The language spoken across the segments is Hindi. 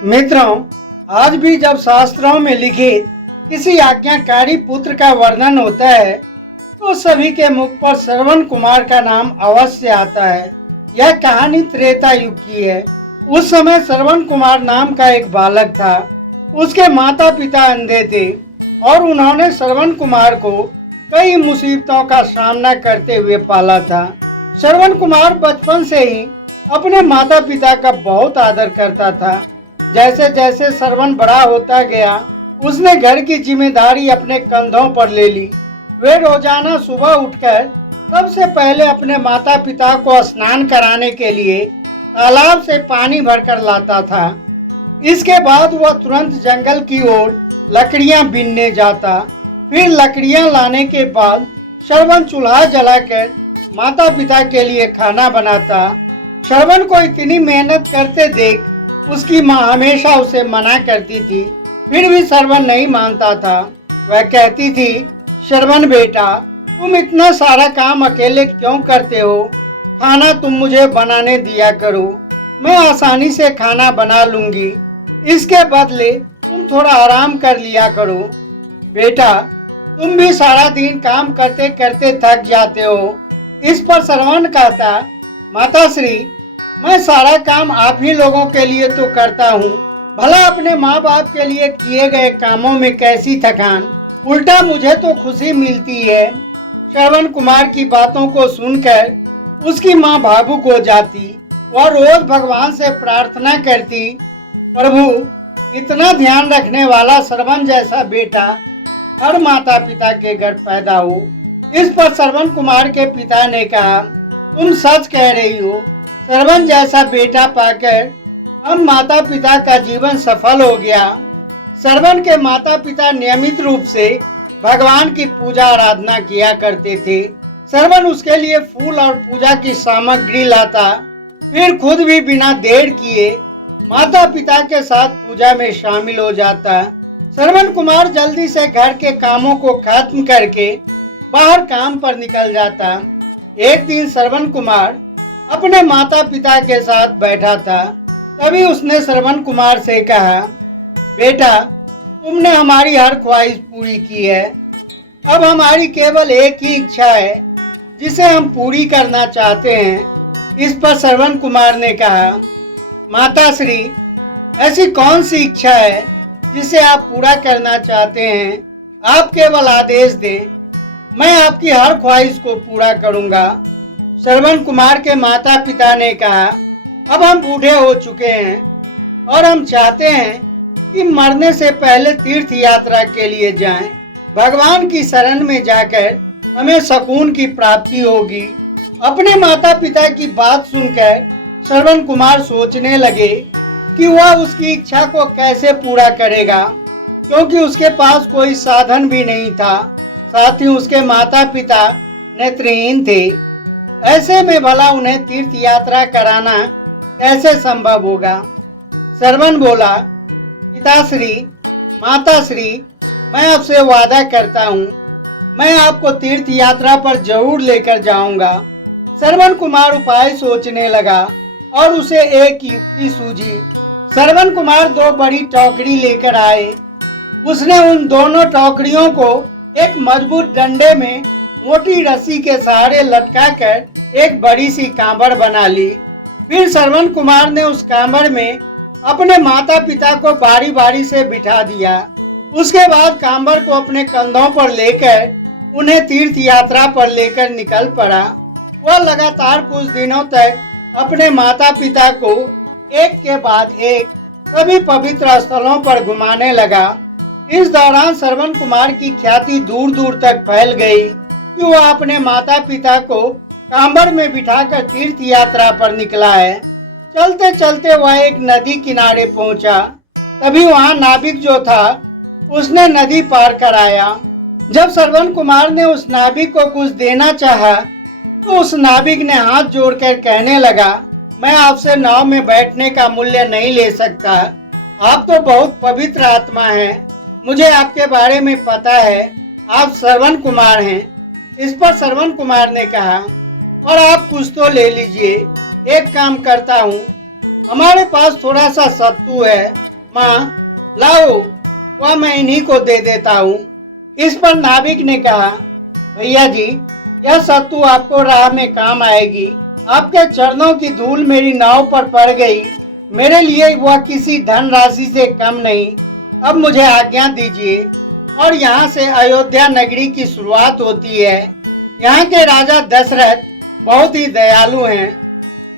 मित्रों, आज भी जब शास्त्रों में लिखित किसी आज्ञाकारी पुत्र का वर्णन होता है तो सभी के मुख पर श्रवण कुमार का नाम अवश्य आता है। यह कहानी त्रेता युग की है। उस समय श्रवण कुमार नाम का एक बालक था। उसके माता पिता अंधे थे और उन्होंने श्रवण कुमार को कई मुसीबतों का सामना करते हुए पाला था। श्रवण कुमार बचपन से ही अपने माता पिता का बहुत आदर करता था। जैसे जैसे श्रवण बड़ा होता गया, उसने घर की जिम्मेदारी अपने कंधों पर ले ली। वे रोजाना सुबह उठकर सबसे पहले अपने माता पिता को स्नान कराने के लिए तालाब से पानी भरकर लाता था। इसके बाद वह तुरंत जंगल की ओर लकड़ियां बीनने जाता। फिर लकड़ियां लाने के बाद श्रवण चूल्हा जलाकर माता पिता के लिए खाना बनाता। श्रवण को इतनी मेहनत करते देख उसकी माँ हमेशा उसे मना करती थी, फिर भी श्रवण नहीं मानता था। वह कहती थी, श्रवण बेटा, तुम इतना सारा काम अकेले क्यों करते हो? खाना तुम मुझे बनाने दिया करो, मैं आसानी से खाना बना लूंगी। इसके बदले तुम थोड़ा आराम कर लिया करो। बेटा, तुम भी सारा दिन काम करते करते थक जाते हो। इस पर श्रवण कहता, माताश्री, मैं सारा काम आप ही लोगों के लिए तो करता हूँ, भला अपने माँ बाप के लिए किए गए कामों में कैसी थकान, उल्टा मुझे तो खुशी मिलती है। श्रवण कुमार की बातों को सुनकर उसकी माँ भावुक हो जाती। वह रोज भगवान से प्रार्थना करती, प्रभु, इतना ध्यान रखने वाला श्रवण जैसा बेटा हर माता पिता के घर पैदा हो। इस पर श्रवण कुमार के पिता ने कहा, तुम सच कह रही हो। श्रवण जैसा बेटा पाकर हम माता पिता का जीवन सफल हो गया। श्रवण के माता पिता नियमित रूप से भगवान की पूजा आराधना किया करते थे। श्रवण उसके लिए फूल और पूजा की सामग्री लाता, फिर खुद भी बिना देर किए माता पिता के साथ पूजा में शामिल हो जाता। श्रवण कुमार जल्दी से घर के कामों को खत्म करके बाहर काम पर निकल जाता। एक दिन श्रवण कुमार अपने माता पिता के साथ बैठा था। तभी उसने श्रवण कुमार से कहा, बेटा, तुमने हमारी हर ख्वाहिश पूरी की है। अब हमारी केवल एक ही इच्छा है जिसे हम पूरी करना चाहते हैं। इस पर श्रवण कुमार ने कहा, माताश्री, ऐसी कौन सी इच्छा है जिसे आप पूरा करना चाहते हैं? आप केवल आदेश दें, मैं आपकी हर ख्वाहिश को पूरा करूंगा। श्रवण कुमार के माता पिता ने कहा, अब हम बूढ़े हो चुके हैं और हम चाहते हैं कि मरने से पहले तीर्थ यात्रा के लिए जाएं। भगवान की शरण में जाकर हमें सुकून की प्राप्ति होगी। अपने माता पिता की बात सुनकर श्रवण कुमार सोचने लगे कि वह उसकी इच्छा को कैसे पूरा करेगा, क्योंकि उसके पास कोई साधन भी नहीं था। साथ ही उसके माता पिता नेत्रहीन थे। ऐसे में भला उन्हें तीर्थ यात्रा कराना कैसे संभव होगा? श्रवण बोला, पिताश्री, माताश्री, मैं आपसे वादा करता हूँ, मैं आपको तीर्थ यात्रा पर जरूर लेकर जाऊंगा। श्रवण कुमार उपाय सोचने लगा और उसे एक युक्ति सूझी। श्रवण कुमार दो बड़ी टोकरी लेकर आए। उसने उन दोनों टोकरियों को एक मजबूत डंडे में मोटी रस्सी के सहारे लटकाकर एक बड़ी सी कांबड़ बना ली। फिर श्रवण कुमार ने उस कांबड़ में अपने माता पिता को बारी बारी से बिठा दिया। उसके बाद कांबड़ को अपने कंधों पर लेकर उन्हें तीर्थ यात्रा पर लेकर निकल पड़ा। वह लगातार कुछ दिनों तक अपने माता पिता को एक के बाद एक सभी पवित्र स्थलों पर घुमाने लगा। इस दौरान श्रवण कुमार की ख्याति दूर दूर तक फैल गई कि वह अपने माता पिता को कांबड़ में बिठाकर तीर्थ यात्रा पर निकला है। चलते चलते वह एक नदी किनारे पहुंचा। तभी वहां नाविक जो था उसने नदी पार कराया। जब श्रवण कुमार ने उस नाविक को कुछ देना चाहा तो उस नाविक ने हाथ जोड़कर कहने लगा, मैं आपसे नाव में बैठने का मूल्य नहीं ले सकता। आप तो बहुत पवित्र आत्मा हैं, मुझे आपके बारे में पता है, आप श्रवण कुमार हैं। इस पर श्रवण कुमार ने कहा, और आप कुछ तो ले लीजिए। एक काम करता हूँ, हमारे पास थोड़ा सा सत्तू है, माँ लाओ, वह मैं इन्हीं को दे देता हूँ। इस पर नाविक ने कहा, भैया जी, यह सत्तू आपको राह में काम आएगी। आपके चरणों की धूल मेरी नाव पर पड़ गई, मेरे लिए वह किसी धन राशि से कम नहीं। अब मुझे आज्ञा दीजिए। और यहाँ से अयोध्या नगरी की शुरुआत होती है। यहाँ के राजा दशरथ बहुत ही दयालु हैं।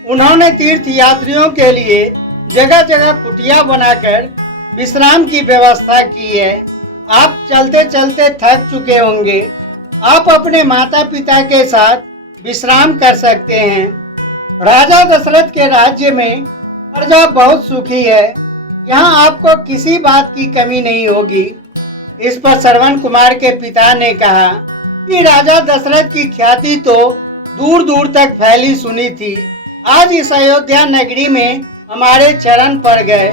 उन्होंने तीर्थ यात्रियों के लिए जगह जगह कुटिया बनाकर विश्राम की व्यवस्था की है। आप चलते चलते थक चुके होंगे, आप अपने माता पिता के साथ विश्राम कर सकते हैं। राजा दशरथ के राज्य में प्रजा बहुत सुखी है। यहाँ आपको किसी बात की कमी नहीं होगी। इस पर श्रवण कुमार के पिता ने कहा कि राजा दशरथ की ख्याति तो दूर दूर तक फैली सुनी थी। आज इस अयोध्या नगरी में हमारे चरण पड़ गए।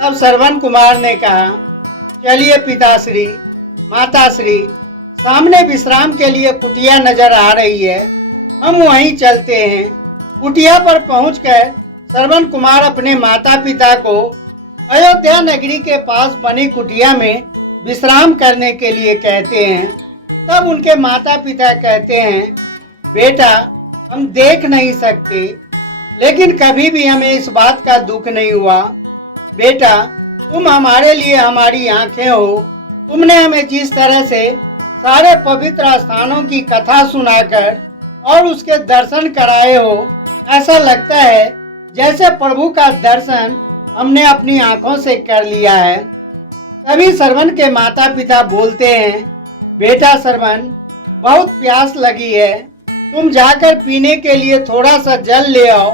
तब श्रवण कुमार ने कहा, चलिए पिताश्री, माताश्री, सामने विश्राम के लिए कुटिया नजर आ रही है, हम वहीं चलते हैं। कुटिया पर पहुंचकर श्रवण कुमार अपने माता पिता को अयोध्या नगरी के पास बनी कुटिया में विश्राम करने के लिए कहते हैं। तब उनके माता पिता कहते हैं, बेटा, हम देख नहीं सकते, लेकिन कभी भी हमें इस बात का दुख नहीं हुआ। बेटा, तुम हमारे लिए हमारी आंखें हो। तुमने हमें जिस तरह से सारे पवित्र स्थानों की कथा सुनाकर और उसके दर्शन कराए हो, ऐसा लगता है जैसे प्रभु का दर्शन हमने अपनी आंखों से कर लिया है। तभी श्रवण के माता पिता बोलते हैं, बेटा श्रवण, बहुत प्यास लगी है, तुम जाकर पीने के लिए थोड़ा सा जल ले आओ।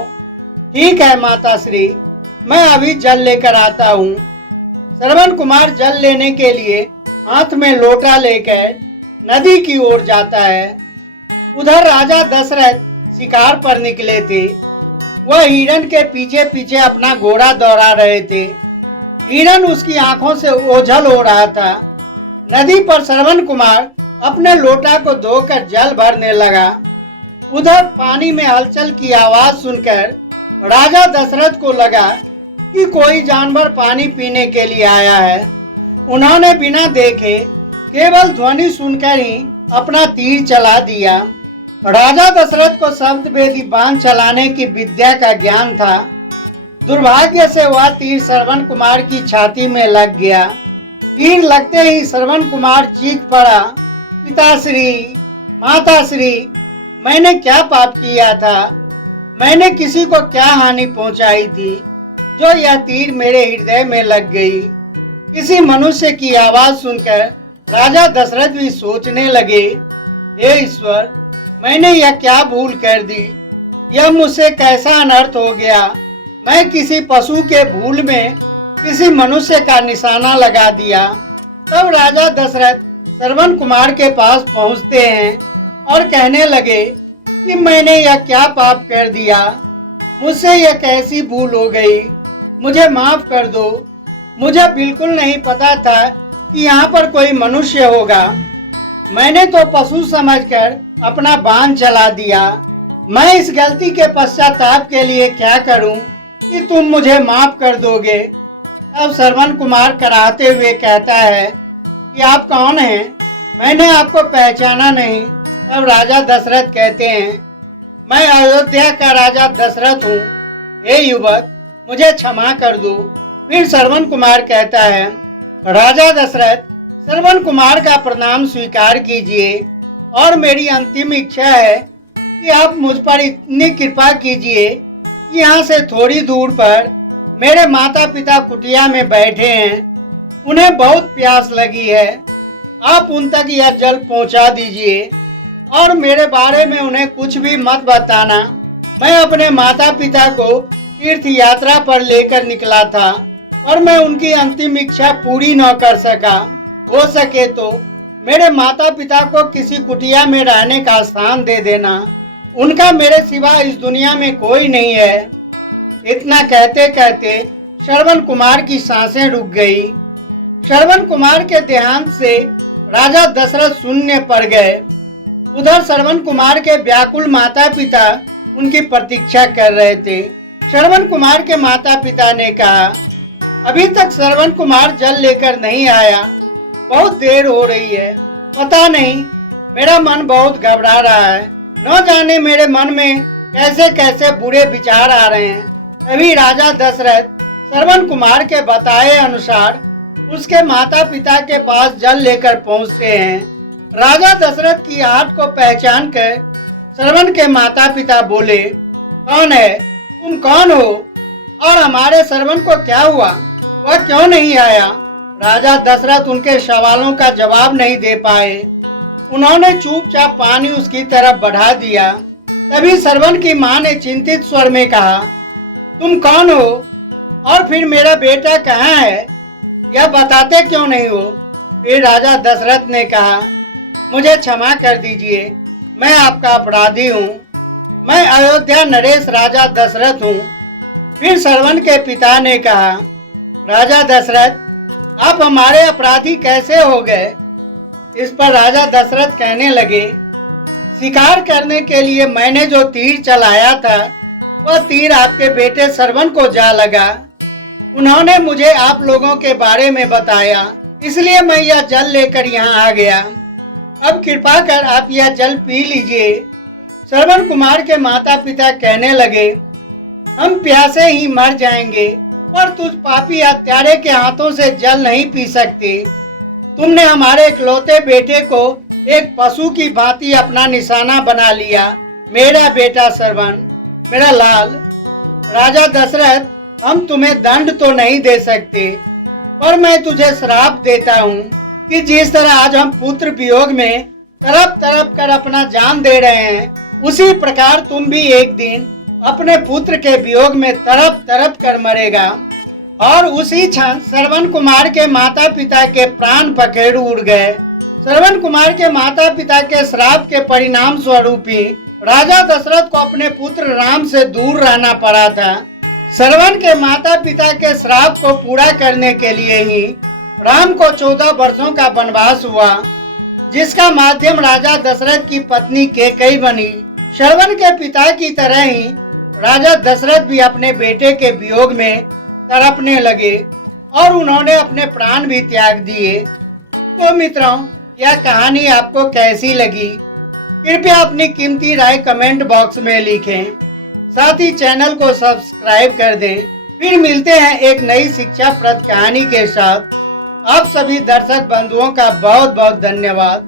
ठीक है माताश्री, मैं अभी जल लेकर आता हूँ। श्रवण कुमार जल लेने के लिए हाथ में लोटा लेकर नदी की ओर जाता है। उधर राजा दशरथ शिकार पर निकले थे। वह हिरण के पीछे पीछे अपना घोड़ा दौड़ा रहे थे। हिरण उसकी आंखों से ओझल हो रहा था। नदी पर श्रवण कुमार अपने लोटा को धोकर जल भरने लगा। उधर पानी में हलचल की आवाज सुनकर राजा दशरथ को लगा कि कोई जानवर पानी पीने के लिए आया है। उन्होंने बिना देखे केवल ध्वनि सुनकर ही अपना तीर चला दिया। राजा दशरथ को शब्द भेदी बाण चलाने की विद्या का ज्ञान था। दुर्भाग्य से वह तीर श्रवण कुमार की छाती में लग गया। तीर लगते ही श्रवण कुमार चीख पड़ा, पिताश्री, माताश्री, मैंने क्या पाप किया था? मैंने किसी को क्या हानि पहुंचाई थी जो यह तीर मेरे हृदय में लग गई? किसी मनुष्य की आवाज सुनकर राजा दशरथ भी सोचने लगे, हे ईश्वर, मैंने यह क्या भूल कर दी? यह मुझसे कैसा अनर्थ हो गया? मैं किसी पशु के भूल में किसी मनुष्य का निशाना लगा दिया। तब राजा दशरथ श्रवण कुमार के पास पहुंचते हैं और कहने लगे कि मैंने यह क्या पाप कर दिया? मुझसे यह कैसी भूल हो गई? मुझे माफ कर दो। मुझे बिल्कुल नहीं पता था कि यहाँ पर कोई मनुष्य होगा। मैंने तो पशु समझकर अपना बाण चला दिया। मैं इस गलती के पश्चाताप के लिए क्या करूं कि तुम मुझे माफ कर दोगे? अब श्रवण कुमार कराहते हुए कहता है कि आप कौन हैं? मैंने आपको पहचाना नहीं। तब राजा दशरथ कहते हैं, मैं अयोध्या का राजा दशरथ हूँ। हे युवक, मुझे क्षमा कर दो। फिर श्रवण कुमार कहता है, राजा दशरथ, श्रवण कुमार का प्रणाम स्वीकार कीजिए और मेरी अंतिम इच्छा है कि आप मुझ पर इतनी कृपा कीजिए कि यहाँ से थोड़ी दूर पर मेरे माता पिता कुटिया में बैठे हैं। उन्हें बहुत प्यास लगी है। आप उन तक यह जल पहुँचा दीजिए और मेरे बारे में उन्हें कुछ भी मत बताना। मैं अपने माता पिता को तीर्थ यात्रा पर लेकर निकला था और मैं उनकी अंतिम इच्छा पूरी न कर सका। हो सके तो मेरे माता पिता को किसी कुटिया में रहने का स्थान दे देना। उनका मेरे सिवा इस दुनिया में कोई नहीं है। इतना कहते कहते श्रवण कुमार की सांसें रुक गई। श्रवण कुमार के देहांत से राजा दशरथ शून्य पड़ गए। उधर श्रवण कुमार के व्याकुल माता पिता उनकी प्रतीक्षा कर रहे थे। श्रवण कुमार के माता पिता ने कहा, अभी तक श्रवण कुमार जल लेकर नहीं आया। बहुत देर हो रही है। पता नहीं, मेरा मन बहुत घबरा रहा है। न जाने मेरे मन में कैसे कैसे बुरे विचार आ रहे हैं। तभी राजा दशरथ श्रवण कुमार के बताए अनुसार उसके माता पिता के पास जल लेकर पहुंचते हैं। राजा दशरथ की आहट को पहचान कर श्रवण के माता पिता बोले, कौन है? तुम कौन हो? और हमारे श्रवण को क्या हुआ? वह क्यों नहीं आया? राजा दशरथ उनके सवालों का जवाब नहीं दे पाए। उन्होंने चुपचाप पानी उसकी तरफ बढ़ा दिया। तभी श्रवण की मां ने चिंतित स्वर में कहा, तुम कौन हो और फिर मेरा बेटा कहाँ है? यह बताते क्यों नहीं हो? फिर राजा दशरथ ने कहा, मुझे क्षमा कर दीजिए, मैं आपका अपराधी हूँ। मैं अयोध्या नरेश राजा दशरथ हूँ। फिर श्रवण के पिता ने कहा, राजा दशरथ, आप हमारे अपराधी कैसे हो गए? इस पर राजा दशरथ कहने लगे, शिकार करने के लिए मैंने जो तीर चलाया था वह तीर आपके बेटे श्रवण को जा लगा। उन्होंने मुझे आप लोगों के बारे में बताया, इसलिए मैं यह जल लेकर यहाँ आ गया। अब कृपा कर आप यह जल पी लीजिए। श्रवण कुमार के माता पिता कहने लगे, हम प्यासे ही मर जाएंगे, पर तुझ पापी हत्यारे के हाथों से जल नहीं पी सकते। तुमने हमारे इकलौते बेटे को एक पशु की भांति अपना निशाना बना लिया। मेरा बेटा श्रवण, मेरा लाल। राजा दशरथ, हम तुम्हें दंड तो नहीं दे सकते, पर मैं तुझे श्राप देता हूँ कि जिस तरह आज हम पुत्र वियोग में तड़प तड़प कर अपना जान दे रहे हैं, उसी प्रकार तुम भी एक दिन अपने पुत्र के वियोग में तड़प तड़प कर मरेगा। और उसी क्षण श्रवण कुमार के माता पिता के प्राण पखेरु उड़ गए। श्रवण कुमार के माता पिता के श्राप के परिणाम स्वरूप ही राजा दशरथ को अपने पुत्र राम से दूर रहना पड़ा था। श्रवण के माता पिता के श्राप को पूरा करने के लिए ही राम को 14 वर्षों का वनवास हुआ, जिसका माध्यम राजा दशरथ की पत्नी कैकेयी बनी। श्रवण के पिता की तरह ही राजा दशरथ भी अपने बेटे के वियोग में तड़पने लगे और उन्होंने अपने प्राण भी त्याग दिए। तो मित्रों, यह कहानी आपको कैसी लगी? कृपया अपनी कीमती राय कमेंट बॉक्स में लिखें। साथ ही चैनल को सब्सक्राइब कर दें। फिर मिलते हैं एक नई शिक्षाप्रद कहानी के साथ। आप सभी दर्शक बंधुओं का बहुत बहुत धन्यवाद।